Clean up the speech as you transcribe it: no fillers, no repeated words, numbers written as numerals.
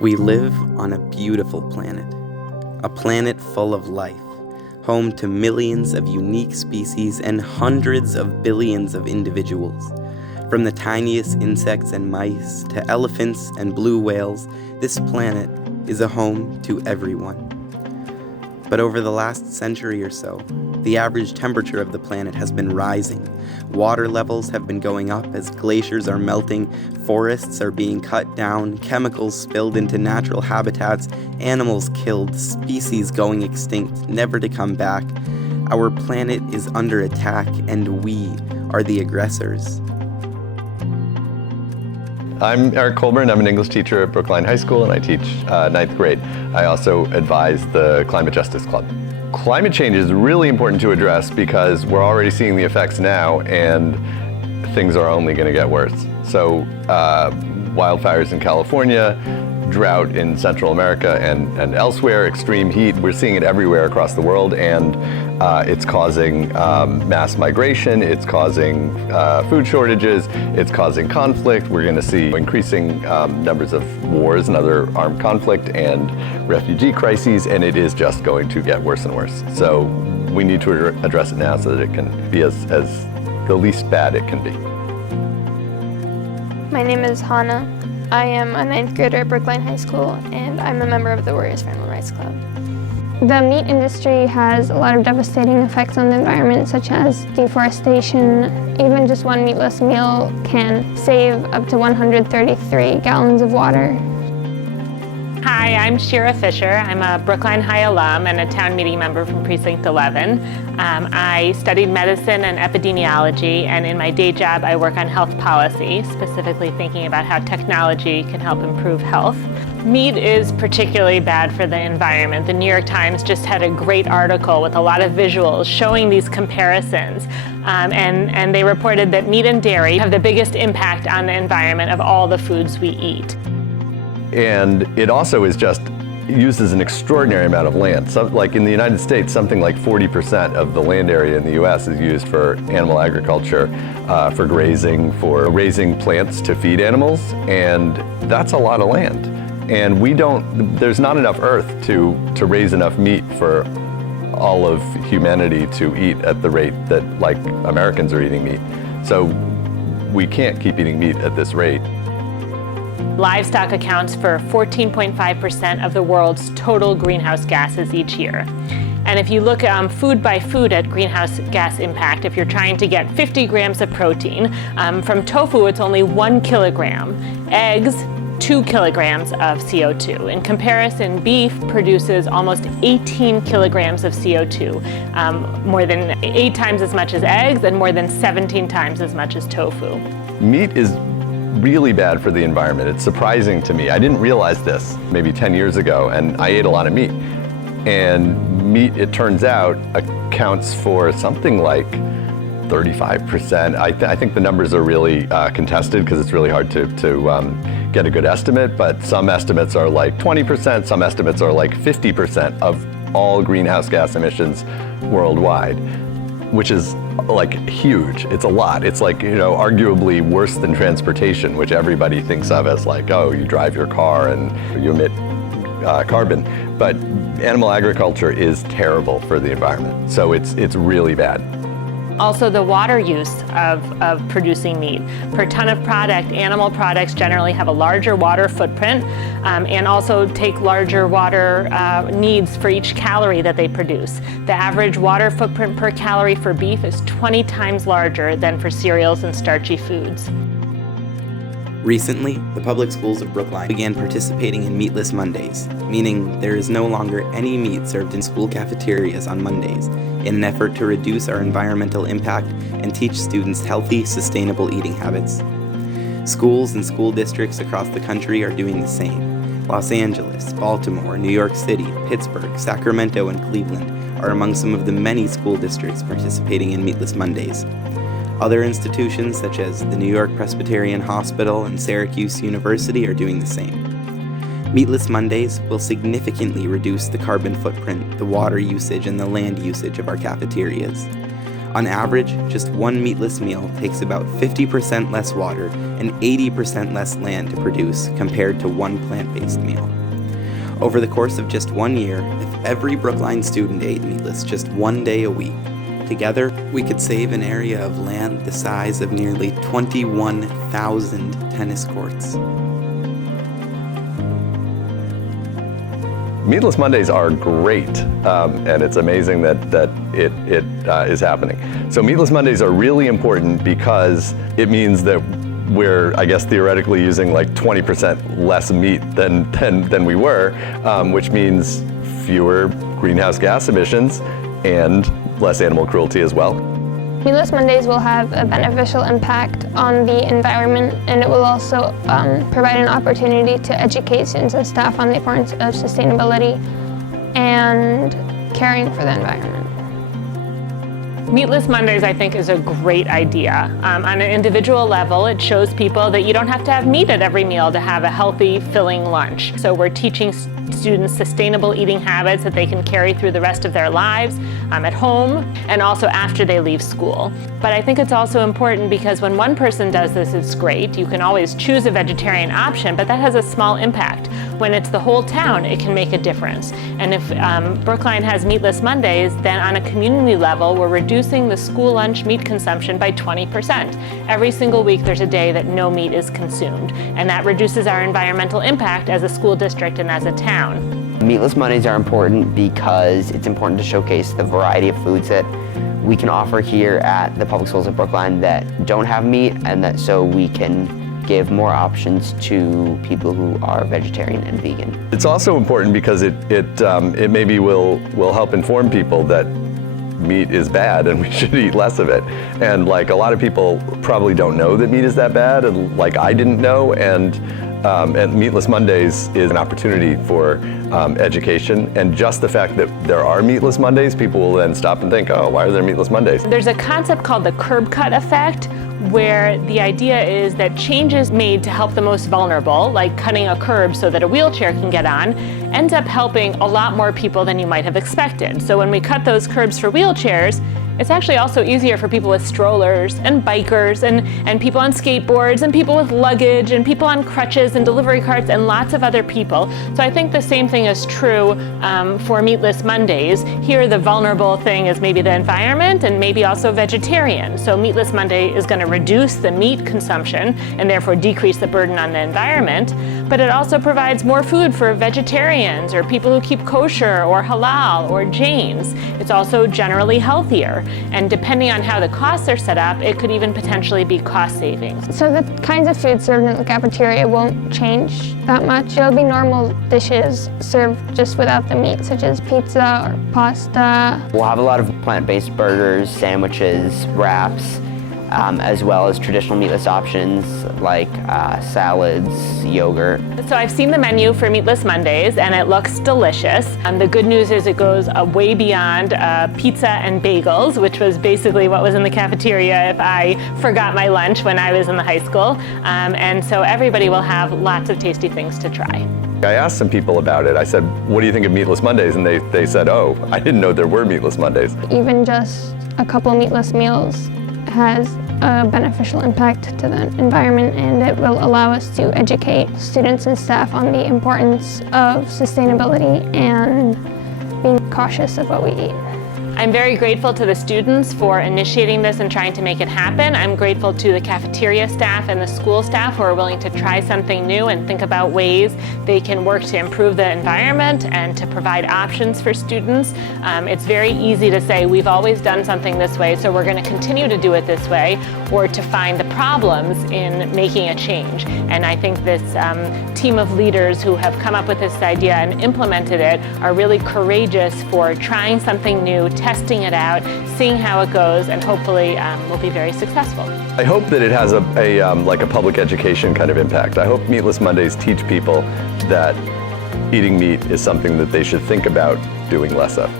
We live on a beautiful planet, a planet full of life, home to millions of unique species and hundreds of billions of individuals. From the tiniest insects and mice to elephants and blue whales, this planet is a home to everyone. But over the last century or so, the average temperature of the planet has been rising. Water levels have been going up as glaciers are melting, forests are being cut down, chemicals spilled into natural habitats, animals killed, species going extinct, never to come back. Our planet is under attack, and we are the aggressors. I'm Eric Colburn. I'm an English teacher at Brookline High School, and I teach ninth grade. I also advise the Climate Justice Club. Climate change is really important to address because we're already seeing the effects now, and things are only going to get worse. So wildfires in California, drought in Central America and elsewhere, extreme heat, we're seeing it everywhere across the world, and it's causing mass migration, it's causing food shortages, it's causing conflict. We're going to see increasing numbers of wars and other armed conflict and refugee crises, and it is just going to get worse and worse. So we need to address it now so that it can be as the least bad it can be. My name is Hannah. I am a ninth grader at Brookline High School, and I'm a member of the Warriors for Animal Rights Club. The meat industry has a lot of devastating effects on the environment, such as deforestation. Even just one meatless meal can save up to 133 gallons of water. Hi, I'm Shira Fisher. I'm a Brookline High alum and a town meeting member from Precinct 11. I studied medicine and epidemiology, and in my day job I work on health policy, specifically thinking about how technology can help improve health. Meat is particularly bad for the environment. The New York Times just had a great article with a lot of visuals showing these comparisons, and they reported that meat and dairy have the biggest impact on the environment of all the foods we eat. And it also is just uses an extraordinary amount of land. So, like in the United States, something like 40% of the land area in the US is used for animal agriculture, for grazing, for raising plants to feed animals, and that's a lot of land. And there's not enough earth to raise enough meat for all of humanity to eat at the rate that, like, Americans are eating meat. So we can't keep eating meat at this rate. Livestock accounts for 14.5% of the world's total greenhouse gases each year. And if you look food by food at greenhouse gas impact, if you're trying to get 50 grams of protein, from tofu it's only 1 kilogram. Eggs, 2 kilograms of CO2. In comparison, beef produces almost 18 kilograms of CO2, more than 8 times as much as eggs and more than 17 times as much as tofu. Meat is really bad for the environment. It's surprising to me. I didn't realize this maybe 10 years ago, and I ate a lot of meat. And meat, it turns out, accounts for something like 35%. I think the numbers are really contested because it's really hard to get a good estimate, but some estimates are like 20%, some estimates are like 50% of all greenhouse gas emissions worldwide, which is like huge. It's a lot. It's like, arguably worse than transportation, which everybody thinks of as like, oh, you drive your car and you emit carbon. But animal agriculture is terrible for the environment. So it's really bad. Also, the water use of producing meat. Per ton of product, animal products generally have a larger water footprint and also take larger water needs for each calorie that they produce. The average water footprint per calorie for beef is 20 times larger than for cereals and starchy foods. Recently, the public schools of Brookline began participating in Meatless Mondays, meaning there is no longer any meat served in school cafeterias on Mondays, in an effort to reduce our environmental impact and teach students healthy, sustainable eating habits. Schools and school districts across the country are doing the same. Los Angeles, Baltimore, New York City, Pittsburgh, Sacramento, and Cleveland are among some of the many school districts participating in Meatless Mondays. Other institutions, such as the New York Presbyterian Hospital and Syracuse University, are doing the same. Meatless Mondays will significantly reduce the carbon footprint, the water usage, and the land usage of our cafeterias. On average, just one meatless meal takes about 50% less water and 80% less land to produce compared to one plant-based meal. Over the course of just 1 year, if every Brookline student ate meatless just 1 day a week, together we could save an area of land the size of nearly 21,000 tennis courts. Meatless Mondays are great, and it's amazing that it is happening. So Meatless Mondays are really important because it means that we're, I guess, theoretically using like 20% less meat than we were, which means fewer greenhouse gas emissions and less animal cruelty as well. Meatless Mondays will have a beneficial impact on the environment, and it will also provide an opportunity to educate students and staff on the importance of sustainability and caring for the environment. Meatless Mondays, I think, is a great idea. On an individual level, it shows people that you don't have to have meat at every meal to have a healthy, filling lunch. So we're teaching students sustainable eating habits that they can carry through the rest of their lives, at home, and also after they leave school. But I think it's also important because when one person does this, it's great. You can always choose a vegetarian option, but that has a small impact. When it's the whole town, it can make a difference. And if Brookline has Meatless Mondays, then on a community level, we're reducing the school lunch meat consumption by 20%. Every single week, there's a day that no meat is consumed. And that reduces our environmental impact as a school district and as a town. Meatless Mondays are important because it's important to showcase the variety of foods that we can offer here at the public schools of Brookline that don't have meat, and that so we can give more options to people who are vegetarian and vegan. It's also important because it maybe will help inform people that meat is bad and we should eat less of it. And like a lot of people probably don't know that meat is that bad, and like I didn't know, and Meatless Mondays is an opportunity for education, and just the fact that there are Meatless Mondays, people will then stop and think, oh, why are there Meatless Mondays? There's a concept called the curb cut effect, where the idea is that changes made to help the most vulnerable, like cutting a curb so that a wheelchair can get on, ends up helping a lot more people than you might have expected. So when we cut those curbs for wheelchairs, it's actually also easier for people with strollers and bikers and people on skateboards and people with luggage and people on crutches and delivery carts and lots of other people. So I think the same thing is true for Meatless Mondays. Here the vulnerable thing is maybe the environment and maybe also vegetarian. So Meatless Monday is going to reduce the meat consumption and therefore decrease the burden on the environment. But it also provides more food for vegetarians or people who keep kosher or halal or Jains. It's also generally healthier. And depending on how the costs are set up, it could even potentially be cost savings. So the kinds of food served in the cafeteria won't change that much. It'll be normal dishes served just without the meat, such as pizza or pasta. We'll have a lot of plant-based burgers, sandwiches, wraps, as well as traditional meatless options like salads, yogurt. So I've seen the menu for Meatless Mondays and it looks delicious. The good news is it goes way beyond pizza and bagels, which was basically what was in the cafeteria if I forgot my lunch when I was in the high school. And so everybody will have lots of tasty things to try. I asked some people about it. I said, what do you think of Meatless Mondays? And they said, oh, I didn't know there were Meatless Mondays. Even just a couple meatless meals has a beneficial impact to the environment, and it will allow us to educate students and staff on the importance of sustainability and being cautious of what we eat. I'm very grateful to the students for initiating this and trying to make it happen. I'm grateful to the cafeteria staff and the school staff who are willing to try something new and think about ways they can work to improve the environment and to provide options for students. It's very easy to say we've always done something this way, so we're going to continue to do it this way, or to find the problems in making a change. And I think this team of leaders who have come up with this idea and implemented it are really courageous for trying something new, testing it out, seeing how it goes, and hopefully will be very successful. I hope that it has like a public education kind of impact. I hope Meatless Mondays teach people that eating meat is something that they should think about doing less of.